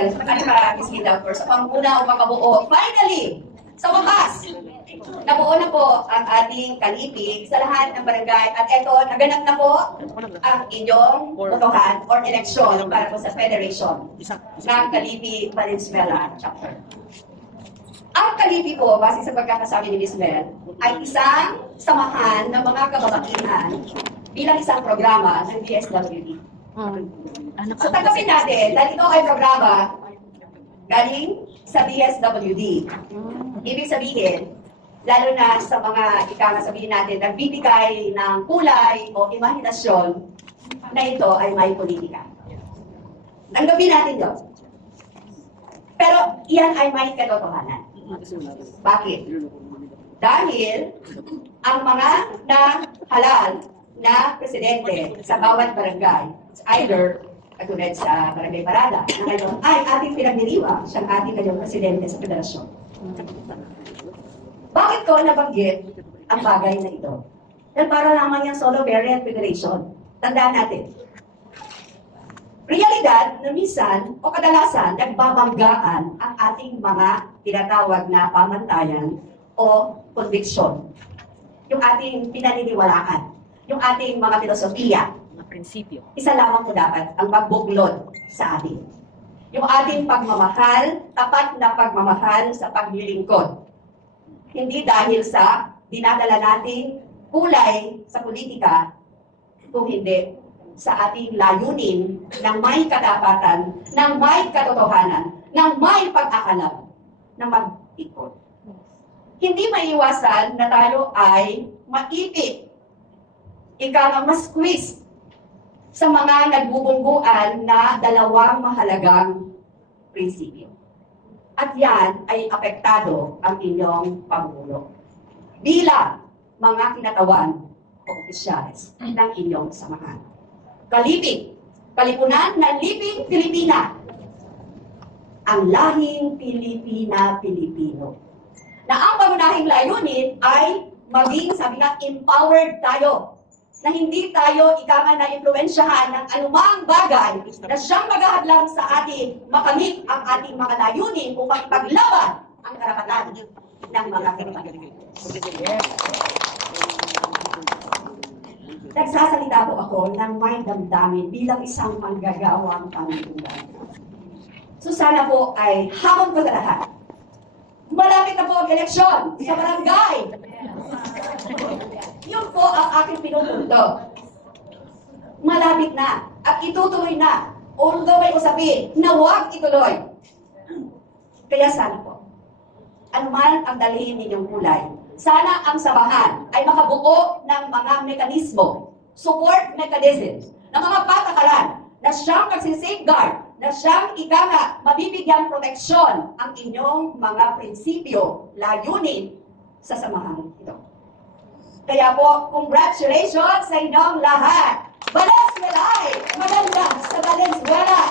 Sa panguna o pagkabuo. Finally, sa wakas, nabuo na po ang ating kalipig sa lahat ng barangay. At eto, naganap na po ang inyong botohan or eleksyon para po sa Federation ng Kalipi Valenzuela Chapter. Ang Kalipi po, base sa pagkakasabi ni Ms. Mel, ay isang samahan ng mga kababaihan bilang isang programa ng DSWD. So tanggapin natin, dahil ito ay programa galing sa DSWD. Ibig sabihin, lalo na sa mga sabihin natin, nagbibigay ng kulay o imahinasyon na ito ay may politika. Tanggapin natin yun. Pero iyan ay may katotohanan. Bakit? Dahil ang mga nahalal na presidente sa bawat barangay, either katulad sa Barangay Parada, na ngayon ay ating pinagdiriwang siyang ating kanyang presidente sa federasyon. Bakit ko nabanggit ang bagay na ito? Dahil para lamang yung solo variant federation. Tandaan natin. Realidad na minsan o kadalasan nagbabanggaan ang ating mga tinatawag na pamantayan o conviction. Yung ating pinaniniwalaan. Yung ating mga filosofiya. Prinsipyo. Isa lamang po dapat ang pagbuklod sa atin. Yung ating pagmamahal, tapat na pagmamahal sa paglilingkod. Hindi dahil sa dinadala nating kulay sa politika, kung hindi sa ating layunin ng may katapatan, ng may katotohanan, ng may pag-aalam na mag-ikot. Hindi maiwasan na tayo ay maipit, mas-squeeze sa mga nagbubungguan na dalawang mahalagang prinsipyo. At yan ay apektado ang inyong pamumuno bilang mga kinatawan o opisyales ng inyong samahan. Kalipig, kalipunan ng Liping Pilipina. Ang lahing Pilipina-Pilipino. Na ang pangunahing layunin ay maging, sabi nga, empowered tayo. Na hindi tayo na impluwensyahan ng anumang bagay na siyang maghahadlang sa atin makamit ang ating mga layunin upang ipaglaban ang karapatan ng mga kapatid. Nagsasalita po ako ng may damdamin bilang isang manggagawang panlipunan. So sana po ay hamon ko sa lahat. Malapit na po ang eleksyon sa barangay. Yun po ang aking pinupunto. Malapit na at itutuloy na. Although may usapin na huwag ituloy. Kaya sana po, anuman ang dalhin ninyong kulay, sana ang samahan ay makabuo ng mga mekanismo, support mechanisms, ng mga patakaran na siyang magsisafeguard, na siyang mabibigyan proteksyon ang inyong mga prinsipyo, layunin sa samahan ito. Kaya po, congratulations sa inyong lahat! Valenzuela! Magandang sa Valenzuela!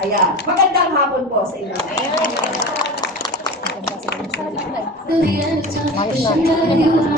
Ayan, magandang hapon po sa inyo. Ayos na.